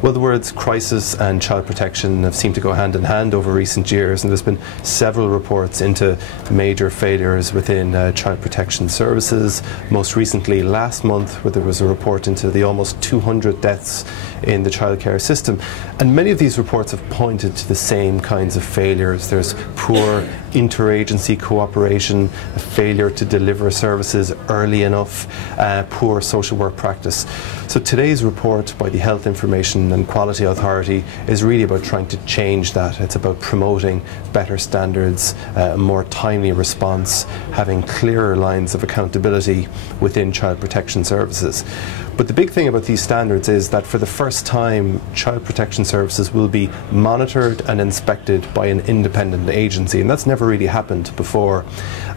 Well, the words crisis and child protection have seemed to go hand in hand over recent years, and there's been several reports into major failures within child protection services. Most recently last month, where there was a report into the almost 200 deaths in the childcare system. And many of these reports have pointed to the same kinds of failures. There's poor interagency cooperation, a failure to deliver services early enough, poor social work practice. So today's report by the Health Information and Quality Authority is really about trying to change that. It's about promoting better standards, a more timely response, having clearer lines of accountability within child protection services. But the big thing about these standards is that for the first time, child protection services will be monitored and inspected by an independent agency, and that's never really happened before.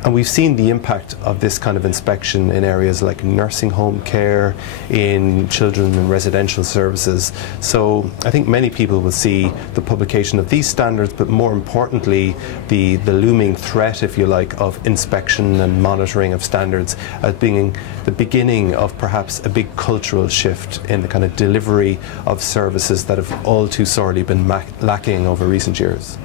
And we've seen the impact of this kind of inspection in areas like nursing home care, in children and residential services. So I think many people will see the publication of these standards, but more importantly, the looming threat, if you like, of inspection and monitoring of standards as being the beginning of perhaps a big cultural shift in the kind of delivery of services that have all too sorely been lacking over recent years.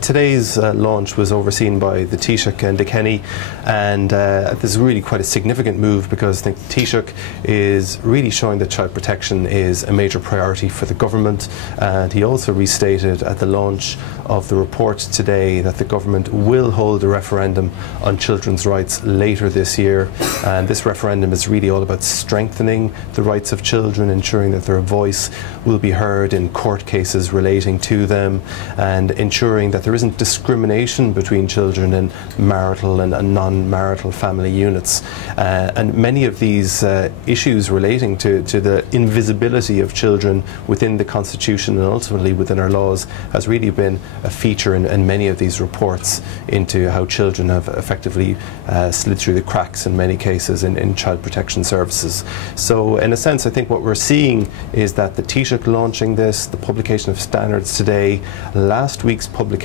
Today's launch was overseen by the Taoiseach Enda Kenny, and this is really quite a significant move because I think the Taoiseach is really showing that child protection is a major priority for the government, and he also restated at the launch of the report today that the government will hold a referendum on children's rights later this year, and this referendum is really all about strengthening the rights of children, ensuring that their voice will be heard in court cases relating to them, and ensuring that there isn't discrimination between children in marital and non-marital family units. And many of these issues relating to the invisibility of children within the Constitution and ultimately within our laws has really been a feature in many of these reports into how children have effectively slid through the cracks in many cases in child protection services. So in a sense, I think what we're seeing is that the Taoiseach launching this, the publication of standards today, last week's publication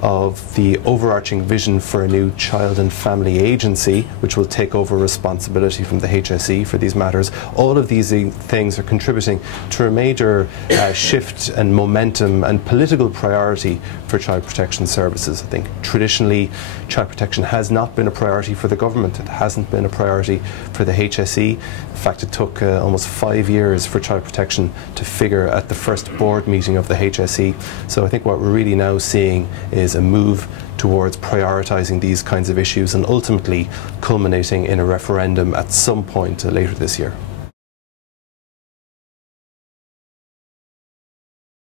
of the overarching vision for a new child and family agency, which will take over responsibility from the HSE for these matters. All of these things are contributing to a major shift and momentum and political priority for child protection services. I think traditionally child protection has not been a priority for the government. It hasn't been a priority for the HSE. In fact, it took almost 5 years for child protection to figure at the first board meeting of the HSE. So I think what we're really now seeing is a move towards prioritising these kinds of issues and ultimately culminating in a referendum at some point later this year.